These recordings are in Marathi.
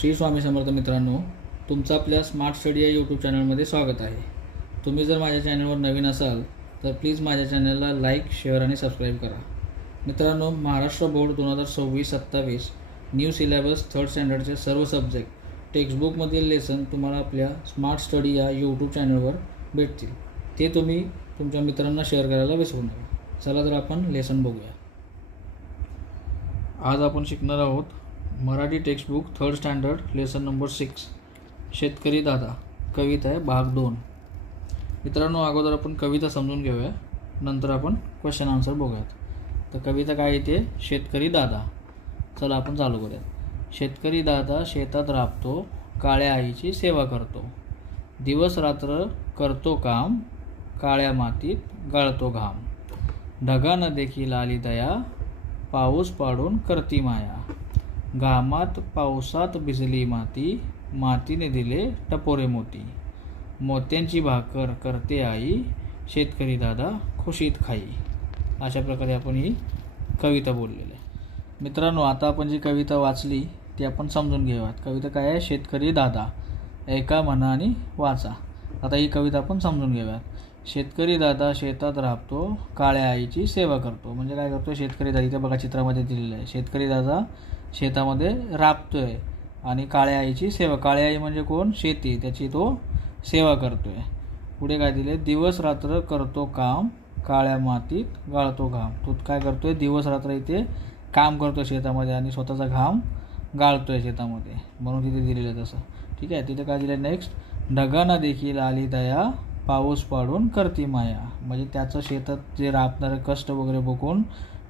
श्री स्वामी समर्थ मित्रांनो, तुमचं आपल्या स्मार्ट स्टडी या यूट्यूब चॅनलमध्ये स्वागत आहे. तुम्ही जर माझ्या चॅनलवर नवीन असाल तर प्लीज माझ्या चॅनलला लाईक, शेअर आणि सबस्क्राईब करा. मित्रांनो, Maharashtra board 2026-27 new syllabus third स्टँडर्डचे सर्व सब्जेक्ट टेक्स्टबुकमधील लेसन तुम्हाला आपल्या स्मार्ट स्टडी या यूट्यूब चॅनलवर भेटतील. ते तुम्ही तुमच्या मित्रांना शेअर करायला विसरू नका. चला तर आपण लेसन बघूया. आज आपण शिकणार आहोत Marathi textbook third standard lesson number 6 शेतकरी दादा कविता आहे भाग 2. मित्रांनो, अगोदर आपण कविता समजून घेऊया, नंतर आपण क्वेश्चन आन्सर बघूयात. तर कविता काय येते? शेतकरी दादा. चला आपण चालू करूयात. शेतकरी दादा शेतात राबतो, काळ्या आईची सेवा करतो, दिवस रात्र करतो काम, काळ्या मातीत गाळतो घाम, ढगांना देखील आली दया, पाऊस पाडून करती माया, घामात पावसात भिजली माती, मातीने दिले टपोरे मोती, मोत्यांची भाकर करते आई, शेतकरी दादा खुशीत खाई. अशा प्रकारे आपण ही कविता बोललेली आहे. मित्रांनो, आता आपण जी कविता वाचली ती आपण समजून घेऊयात. कविता काय आहे? शेतकरी दादा. ऐका, म्हणा आणि वाचा. आता ही कविता आपण समजून घेऊयात. शेतकरी दादा शेतात राबतो, काळ्या आईची सेवा करतो. म्हणजे काय करतो शेतकरी दादा? इथे बघा चित्रामध्ये दिलेलं आहे. शेतकरी दादा शेतामध्ये राबतोय आणि काळ्या आईची सेवा. काळ्या आई म्हणजे कोण? शेती. त्याची तो सेवा करतोय. पुढे काय दिले? दिवस रात्र करतो काम, काळ्या मातीत गाळतो घाम. तो काय करतोय? दिवस रात्र इथे काम करतो शेतामध्ये आणि स्वतःचा घाम गाळतोय शेतामध्ये, म्हणून तिथे दिलेलं आहे तसं. ठीक आहे. तिथे काय दिलं? नेक्स्ट, ढगांना देखील आली दया, पाऊस पाडून करती माया. म्हणजे त्याचं शेतात जे राबणारे कष्ट वगैरे बघून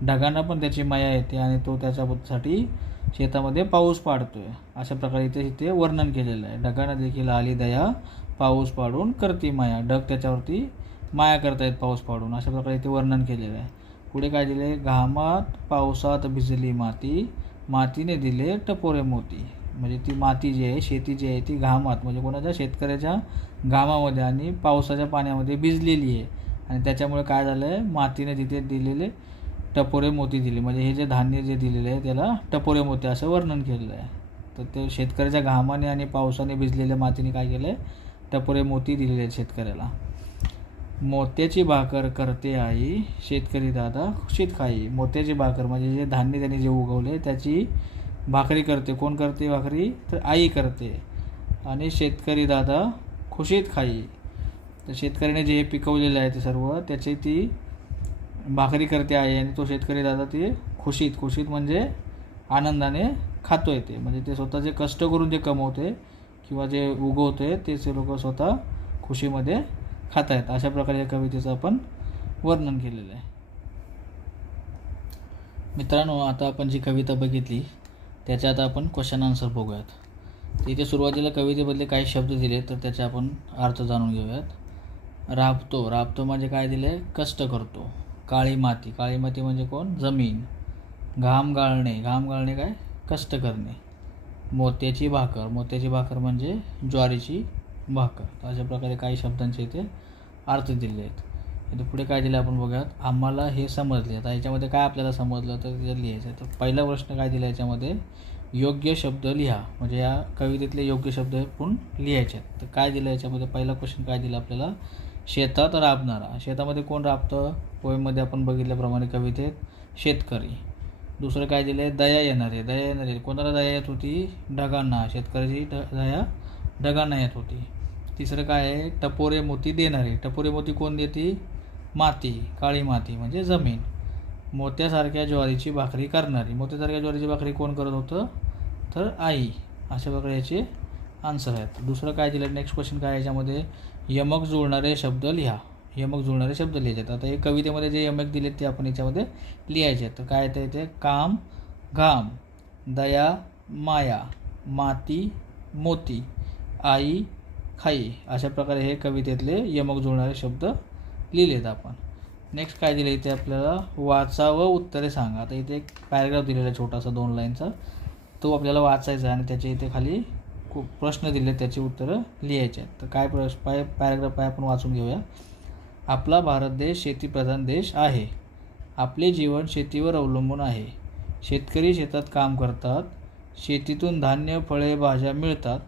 ढगांना पण त्याची माया येते आणि तो त्याच्यासाठी शेतामध्ये पाऊस पाडतोय. अशा प्रकारे इथे वर्णन केलेलं आहे. ढगांना देखील आली दया, पाऊस पाडून करती माया. ढग त्याच्यावरती माया करतायत पाऊस पाडून. अशा प्रकारे इथे वर्णन केलेलं आहे. पुढे काय दिले? घामात पावसात भिजली माती, मातीने दिले टपोरे मोती. म्हणजे ती माती जी आहे, शेती जी आहे, ती घामात म्हणजे कोणाच्या? शेतकऱ्याच्या घामामध्ये आणि पावसाच्या पाण्यामध्ये भिजलेली आहे आणि त्याच्यामुळे काय झालं आहे? मातीने तिथे दिलेले टपोरे मोती दिले. म्हणजे हे जे धान्य जे दिलेलं आहे त्याला टपोरे मोती असं वर्णन केलेलं आहे. तर ते शेतकऱ्याच्या घामाने आणि पावसाने भिजलेल्या मातीने काय केलं आहे? टपोरे मोती दिलेले आहेत शेतकऱ्याला. मोत्याची भाकर करते आई, शेतकरी दादा खुशीत खाई. मोत्याची भाकर म्हणजे जे धान्य त्यांनी जे उगवले त्याची भाकरी करते. कोण करते भाकरी? तर आई करते. आणि शेतकरी दादा खुशीत खाई. तर शेतकऱ्याने जे हे पिकवलेलं आहे ते सर्व त्याची ती भाकरी करते आहे आणि तो शेतकरी दादा ते खुशीत म्हणजे आनंदाने खातोय. ते म्हणजे ते स्वतः जे कष्ट करून जे कमवते किंवा जे उगवते तेच लोक स्वतः खुशीमध्ये खात आहेत. अशा प्रकारे या कवितेचं आपण वर्णन केलेलं आहे. मित्रांनो, आता आपण जी कविता बघितली त्याच्या आता आपण क्वेश्चन आन्सर बघूयात. इथे सुरुवातीला कवितेबद्दल काही शब्द दिले तर त्याचे आपण अर्थ जाणून घेऊयात. राबतो म्हणजे काय दिले? कष्ट करतो. काळी माती म्हणजे कोण? जमीन. घाम गाळणे काय? कष्ट करणे. मोत्याची भाकर म्हणजे ज्वारीची भाकर. अशा प्रकारे काही शब्दांचे इथे अर्थ दिले आहेत. इथे पुढे काय दिले आपण बघूयात. आम्हाला हे समजले. आता याच्यामध्ये काय आपल्याला समजलं तर तिथे लिहायचं. तर पहिला प्रश्न काय दिला याच्यामध्ये? योग्य शब्द लिहा. म्हणजे या कवितेतले योग्य शब्द पण लिहायचे आहेत. तर काय दिलं याच्यामध्ये? पहिला क्वेश्चन काय दिला आपल्याला? शेतात राबणारा. शेतामध्ये कोण राबतं? पोएममध्ये आपण बघितल्याप्रमाणे कवितेत शेतकरी. दुसरं काय दिलं आहे? दया येणारे. कोणाला दया येत होती? ढगांना. शेतकऱ्याची दया ढगांना येत होती. तिसरं काय आहे? टपोरे मोती देणारे. टपोरे मोती कोण देते? माती. काळी माती म्हणजे जमीन. मोत्यासारख्या ज्वारीची भाकरी करणारी. मोत्यासारख्या ज्वारीची भाकरी कोण करत होतं? तर आई. अशा प्रकारे याचे आन्सर आहेत. दुसरं काय दिलं? नेक्स्ट क्वेश्चन काय याच्यामध्ये? यमक जुळणारे शब्द लिहा. लिहायचे आहेत. आता हे कवितेमध्ये जे यमक दिलेत ते आपण याच्यामध्ये लिहायचे आहेत. तर काय येतं इथे? काम, घाम, दया, माया, माती, मोती, आई, खाई. अशा प्रकारे हे कवितेतले यमक जुळणारे शब्द लिहिलेत आपण. नेक्स्ट काय दिलं इथे आपल्याला? वाचा व उत्तरे सांगा. आता इथे एक पॅराग्राफ दिलेला आहे छोटासा 2 लाईनचा, तो आपल्याला वाचायचा आहे आणि त्याच्या इथे खाली खूप प्रश्न दिले, त्याची उत्तरं लिहायची आहेत. तर काय पॅराग्राफ आहे आपण वाचून घेऊया. आपला भारत देश शेतीप्रधान देश आहे. आपले जीवन शेतीवर अवलंबून आहे. शेतकरी शेतात काम करतात. शेतीतून धान्य फळे भाज्या मिळतात.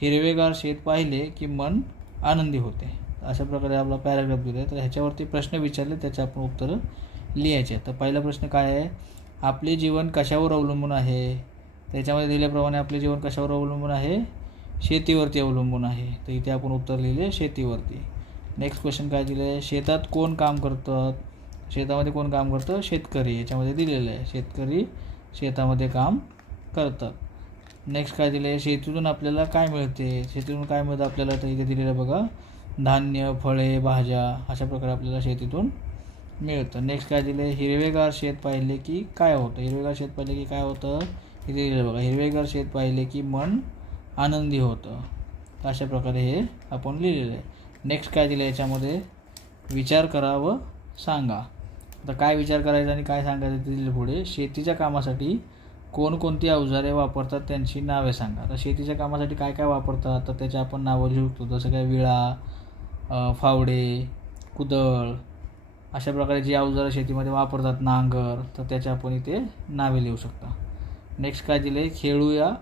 हिरवेगार शेत पाहिले की मन आनंदी होते. अशा प्रकारे आपला पॅराग्राफ दिला आहे. तर ह्याच्यावरती प्रश्न विचारले, त्याचे आपण उत्तरं लिहायचे. तर पहिला प्रश्न काय आहे, आपले जीवन कशावर अवलंबून आहे. त्याच्यामध्ये दिल्याप्रमाणे आपले जीवन कशावर अवलंबून आहे, शेतीवरती अवलंबून आहे. तर इथे आपण उत्तर लिहिले शेतीवरती. नेक्स्ट क्वेश्चन काय दिलं आहे, शेतात कोण काम करतात. शेतामध्ये कोण काम करतं, शेतकरी. याच्यामध्ये दिलेलं आहे शेतकरी शेतामध्ये काम करतात. नेक्स्ट काय दिलं आहे, शेतीतून आपल्याला काय मिळते. शेतीतून काय मिळतं आपल्याला, तर इथे दिलेलं आहे बघा, धान्य फळे भाज्या अशा प्रकारे आपल्याला शेतीतून मिळतं. नेक्स्ट काय दिलं आहे, हिरवेगार शेत पाहिले की काय होतं. हिरवेगार शेत पाहिले की काय होतं, इथे दिलेलं बघा, हिरवेगार शेत पाहिले की मन आनंदी होतं. तर अशा प्रकारे हे आपण लिहिलेलं आहे. नेक्स्ट काय दिलं याच्यामध्ये, विचार करा व सांगा. आता काय विचार करायचा आणि काय सांगायचं ते दिलं पुढे. शेतीच्या कामासाठी कोणकोणती अवजारे वापरतात त्यांची नावे सांगा. तर शेतीच्या कामासाठी काय काय वापरतात, तर त्याची आपण नावं लिहू शकतो. जसं काय विळा, फावडे, कुदळ अशा प्रकारे जी अवजारं शेतीमध्ये वापरतात, नांगर, तर त्याची आपण इथे नावे लिहू शकता. नेक्स्ट काय दिले, खेळूया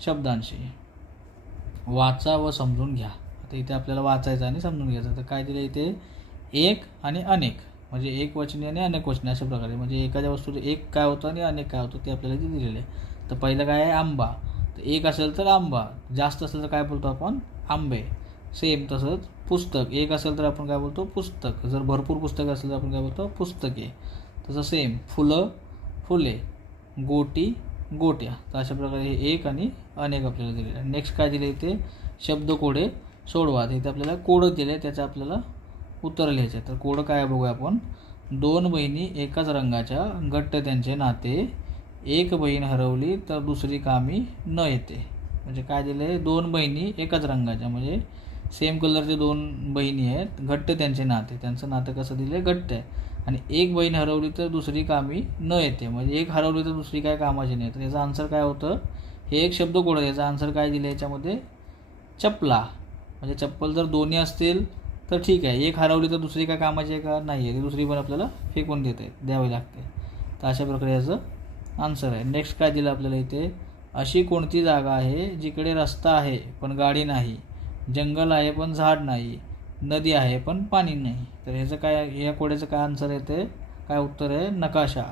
शब्दांशी. वाचा व समजून घ्या. आता इथे आपल्याला वाचायचं आणि समजून घ्यायचं. तर काय दिलं इथे, एक आणि अनेक म्हणजे एक वचनी आणि अनेक वचनी अशा प्रकारे. म्हणजे एखाद्या वस्तूचं एक काय होतं आणि अनेक काय होतं ते आपल्याला इथे दिलेलं आहे. तर पहिलं काय आहे, आंबा. तर एक असेल तर आंबा, जास्त असेल तर काय बोलतो आपण, आंबे. सेम तसंच पुस्तक, एक असेल तर आपण काय बोलतो, पुस्तक. जर भरपूर पुस्तकं असेल तर आपण काय बोलतो, पुस्तके. तसं सेम फुलं, फुले, गोटी, गोट्या. तर अशा प्रकारे हे एक आणि अनेक आपल्याला दिलेलं आहे. नेक्स्ट काय दिले इथे, शब्दकोडे सोडवा. इथे आपल्याला कोडं दिले आहे, त्याचं आपल्याला उत्तर लिहायचं आहे. तर कोडं काय बघूया आपण. दोन बहिणी एकाच रंगाच्या, घट्ट त्यांचे नाते, एक बहीण हरवली तर दुसरी कामी न येते. म्हणजे काय दिलं आहे, दोन बहिणी एकाच रंगाच्या म्हणजे सेम कलरचे दोन बहिणी आहेत, घट्ट त्यांचे नाते. त्यांचं नातं कसं दिलं आहे, घट्ट आहे. आणि एक बहीण हरवली तर दुसरी कामी न येते. म्हणजे एक हरवली तर दुसरी काय कामाची नाही. तर याचं आन्सर काय होतं, हे एक शब्दकोड आहे. याचा आन्सर काय दिलं याच्यामध्ये, चपला. म्हणजे चप्पल जर दोन्ही असतील तर ठीक आहे, एक हरवली तर दुसरी काय कामाची आहे का, नाही आहे. दुसरी पण आपल्याला फेकून द्यावी लागते. तर अशा प्रकारे याचं आन्सर आहे. नेक्स्ट काय दिलं आपल्याला इथे, अशी कोणती जागा आहे जिकडे रस्ता आहे पण गाडी नाही, जंगल आहे पण झाड नाही, नदी आहे पण पाणी नाही. तर ह्याचं काय, या कोड्याचं काय आन्सर येते, काय उत्तर आहे, नकाशा.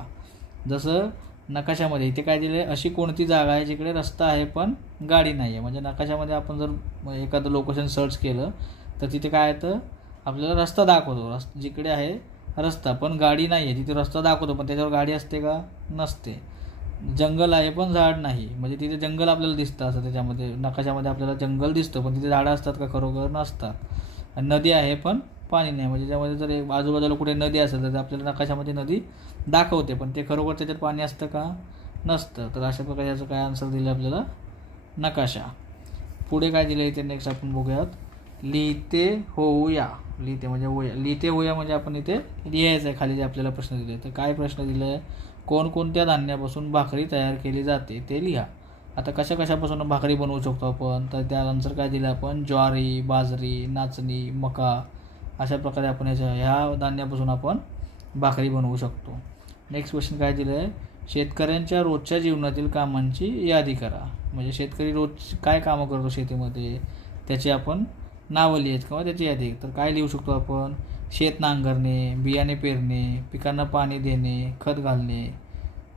जसं नकाशामध्ये इथे काय दिलं आहे, अशी कोणती जागा आहे जिकडे रस्ता आहे पण गाडी नाही आहे. म्हणजे नकाशामध्ये आपण जर एखादं लोकेशन सर्च केलं तर तिथे काय येतं, आपल्याला रस्ता दाखवतो. जिकडे आहे रस्ता पण गाडी नाही आहे, तिथे रस्ता दाखवतो पण त्याच्यावर गाडी असते का, नसते. जंगल आहे पण झाड नाही, म्हणजे तिथे जंगल आपल्याला दिसतं. असं त्याच्यामध्ये नकाशामध्ये आपल्याला जंगल दिसतं पण तिथे झाडं असतात का, खरोखर नसतात. आणि नदी आहे पण पाणी नाही, म्हणजे त्याच्यामध्ये जर आजूबाजूला कुठे नदी असेल तर आपल्याला नकाशामध्ये नदी दाखवते पण ते खरोखर त्याच्यात पाणी असतं का, नसतं. तर अशा प्रकारे याचं काय आन्सर दिलं आपल्याला, नकाशा. पुढे काय दिलं इथे, नेक्स्ट आपण बघूयात, लिहिते होऊया. लिहिते म्हणजे होऊया, लिहिते होऊया म्हणजे आपण इथे लिहायचं आहे. खाली जे आपल्याला प्रश्न दिले, तर काय प्रश्न दिलं आहे, कोणकोणत्या धान्यापासून भाकरी तयार केली जाते ते लिहा. आता कशा कशापासून भाकरी बनवू शकतो आपण, तर त्या आन्सर काय दिलं आपण, ज्वारी, बाजरी, नाचणी, मका अशा प्रकारे आपण ह्या धान्यापासून आपण भाकरी बनवू शकतो. नेक्स्ट क्वेश्चन काय दिलं आहे, शेतकऱ्यांच्या रोजच्या जीवनातील कामांची यादी करा. म्हणजे शेतकरी रोज काय कामं करतो शेतीमध्ये त्याची आपण नावं लिहायची किंवा त्याची यादी. तर काय लिहू शकतो आपण, शेत नांगरणे, बियाणे पेरणे, पिकांना पाणी देणे, खत घालणे,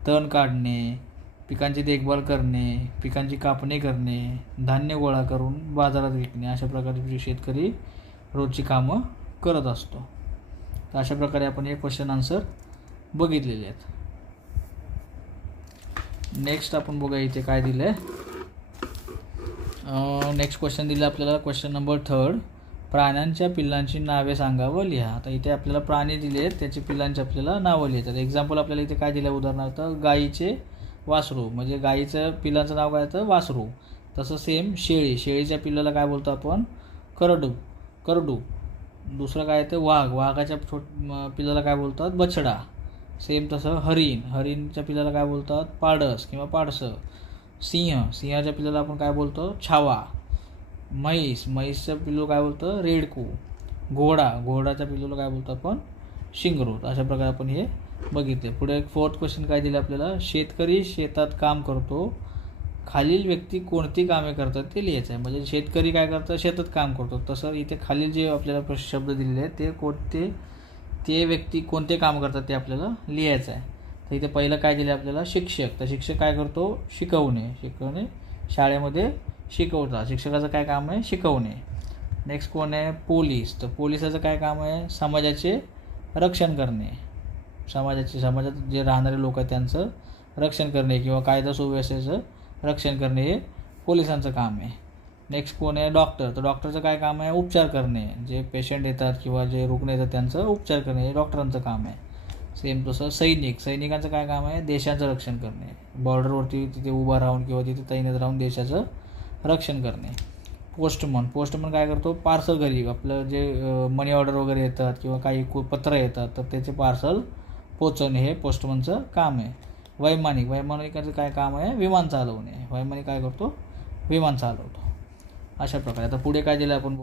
तण काढणे, पिकांची देखभाल करणे, पिकांची कापणी करणे, धान्य गोळा करून बाजारात विकणे. अशा प्रकारची शेतकरी रोजची कामं करत असतो. तर अशा प्रकारे आपण हे क्वेश्चन आन्सर बघितलेले आहेत. नेक्स्ट आपण बघूया इथे काय दिलं आहे. नेक्स्ट क्वेश्चन दिलं आपल्याला, क्वेश्चन नंबर 3, प्राण्यांच्या पिल्लांची नावे सांगा व लिहा. आता इथे आपल्याला प्राणी दिले आहेत, त्याची पिल्लांची आपल्याला नावं लिहायचं. एक्झाम्पल आपल्याला इथे काय दिलं, उदाहरणार्थ गाईचे वासरू, म्हणजे गाईचं पिल्लांचं नाव काय येतं, वासरू. तसं सेम शेळी, शेळीच्या पिल्लाला काय बोलतो आपण, करडू. दुसरं काय येतं, वाघ, वाघाच्या पिल्लाला काय बोलतात, बछडा. सेम तसं हरिणच्या पिल्लाला काय बोलतात, पाडस किंवा पाडसं. सिंहाच्या पिल्लाला आपण काय बोलतो, छावा. म्हैसचं पिल्लू काय बोलतं, रेडकू. घोडाच्या पिल्लूला काय बोलतो आपण, शिंगरू. अशा प्रकारे आपण हे बघितले. पुढे एक 4th क्वेश्चन काय दिलं आपल्याला, शेतकरी शेतात काम करतो खालील व्यक्ती कोणती कामे करतात ते लिहायचं आहे. म्हणजे शेतकरी काय करतं, शेतात काम करतो. तसं इथे खालील जे आपल्याला शब्द दिलेले आहेत ते कोणते, ते व्यक्ती कोणते काम करतात ते आपल्याला लिहायचं आहे. तर इथे पहिलं काय दिलं आपल्याला, शिक्षक. तर शिक्षक काय करतो, शिकवणे शाळेमध्ये शिकवतात. शिक्षकाचं काय काम आहे, शिकवणे. नेक्स्ट कोण आहे, पोलीस. तर पोलिसाचं काय काम आहे, समाजाचे रक्षण करणे. समाजात जे राहणारे लोक आहेत त्यांचं रक्षण करणे किंवा कायदा सुव्यवस्थेचं रक्षण करणे हे पोलिसांचं काम आहे. नेक्स्ट कोण आहे, डॉक्टर. तर डॉक्टरचं काय काम आहे, उपचार करणे. जे पेशंट येतात किंवा जे रुग्ण येतात त्यांचं उपचार करणे हे डॉक्टरांचं काम आहे. सेम तसं सैनिकांचं काय काम आहे, देशाचं रक्षण करणे. बॉर्डरवरती तिथे उभा राहून किंवा तिथे तैनात राहून देशाचं रक्षण करणे. पोस्टमन काय करतो, पार्सल घरी आपलं जे मनी ऑर्डर वगैरे येतात किंवा काही पत्र येतात तर त्याचे पार्सल पोचवणे हे पोस्टमनचं काम आहे. वैमानिकाचं काय काम आहे, विमान चालवणे. वैमानिक काय करतो, विमान चालवतो. अशा प्रकारे आता पुढे काय दिलं आपण